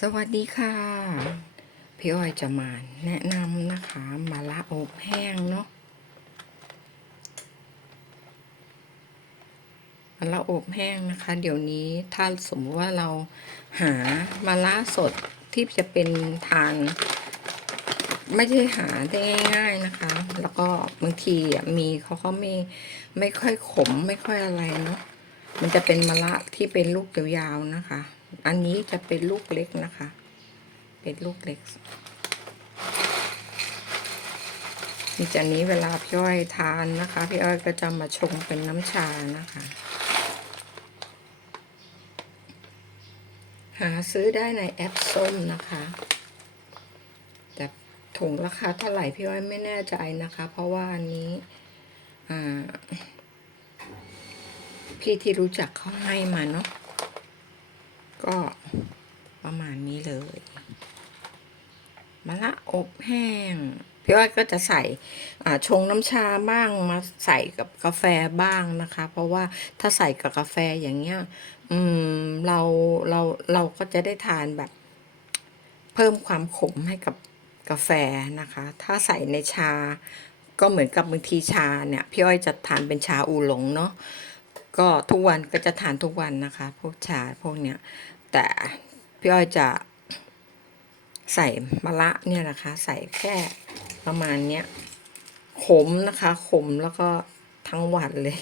สวัสดีค่ะ พี่อ้อยจะมาแนะนำนะคะมาละอบแห้งเนาะมาละอบแห้งนะคะ เดี๋ยวนี้ถ้าสมมติว่าเราหามาละสดที่จะเป็นทานไม่ได้หาได้ง่ายๆนะคะ แล้วก็บางทีมีเขาก็ไม่ไม่ค่อยขมไม่ค่อยอะไรเนาะ มันจะเป็นมะละที่เป็นลูกยาวๆนะคะ อันนี้จะเป็นลูกเล็กนะคะ เป็นลูกเล็กนี่จากนี้เวลาพี่อ้อยทานนะคะ พี่อ้อยก็จะมาชงเป็นน้ำชานะคะ หาซื้อได้ในแอปส้มนะคะแต่ถุงราคาเท่าไหร่พี่อ้อยไม่แน่ใจนะคะ เพราะว่าอันนี้อ่า พี่ที่รู้จักเขาให้มาเนาะก็ประมาณนี้เลยมะละอบแห้งพี่อ้อยก็จะใส่ชงน้ำชาบ้างมาใส่กับกาแฟบ้างนะคะ เพราะว่าถ้าใส่กับกาแฟอย่างเงี้ยอืมเราเราเราก็จะได้ทานแบบ เพิ่มความขมให้กับกาแฟนะคะ ถ้าใส่ในชาก็เหมือนกับบางทีชาเนี่ยพี่อ้อยจะทานเป็นชาอูหลงเนาะ ก็ทุกวันก็จะทานทุกวันนะคะ พวกชาพวกเนี้ย แต่พี่อ้อยจะใส่มะระเนี่ยนะคะ ใส่แค่ประมาณเนี้ยขมนะคะ ขมแล้วก็ทั้งวันเลย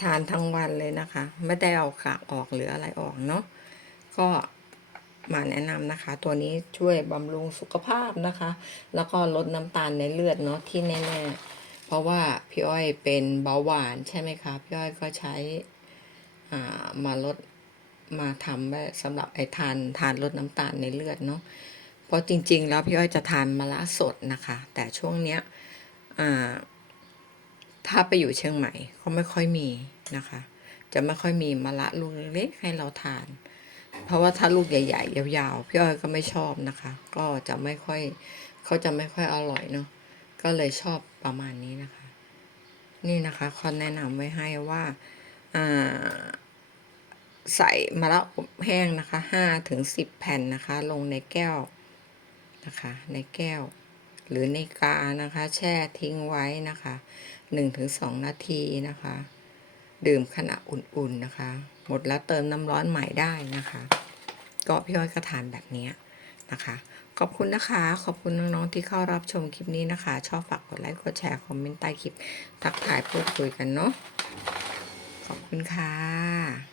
ทานทั้งวันเลยนะคะ ไม่ได้เอากากออกหรืออะไรออกเนาะก็มาแนะนำนะคะ ตัวนี้ช่วยบำรุงสุขภาพนะคะ แล้วก็ลดน้ำตาลในเลือดเนาะที่แน่ๆ ราะว่าพี่อ้อยเป็นเบาหวานใช่ไหมคะพี่อ้อยก็ใช้อ่ามาลดมาทำสำหรับไอ้ทานทานลดน้ำตาลในเลือดเนาะเพราะจริง ๆ แล้วพี่อ้อยจะทานมะละสดนะคะ แต่ช่วงเนี้ยอ่าถ้าไปอยู่เชียงใหม่ก็ไม่ค่อยมีนะคะ จะไม่ค่อยมีมะละลูกเล็กๆให้เราทาน เพราะว่าถ้าลูกใหญ่ ๆ ยาวๆพี่อ้อยก็ไม่ชอบนะคะ ก็จะไม่ค่อยเขาจะไม่ค่อยอร่อยเนาะ ก็เลยชอบประมาณนี้นะคะ นี่นะคะเขาแนะนำไว้ให้ว่าใส่มะระอบแห้งนะคะห้าถึงสิบแผ่นนะคะ ลงในแก้วนะคะ ในแก้ว หรือในกานะคะ แช่ทิ้งไว้นะคะหนึ่งถึงสองนาทีนะคะ ดื่มขณะอุ่นๆนะคะ หมดแล้วเติมน้ำร้อนใหม่ได้นะคะ ก็พี่อ้อยก็ทานแบบนี้ นะคะ ขอบคุณนะคะ ขอบคุณน้องๆที่เข้ารับชมคลิปนี้นะคะ ชอบฝากกดไลค์กดแชร์คอมเมนต์ใต้คลิป ทักทายพูดคุยกันเนาะขอบคุณค่ะ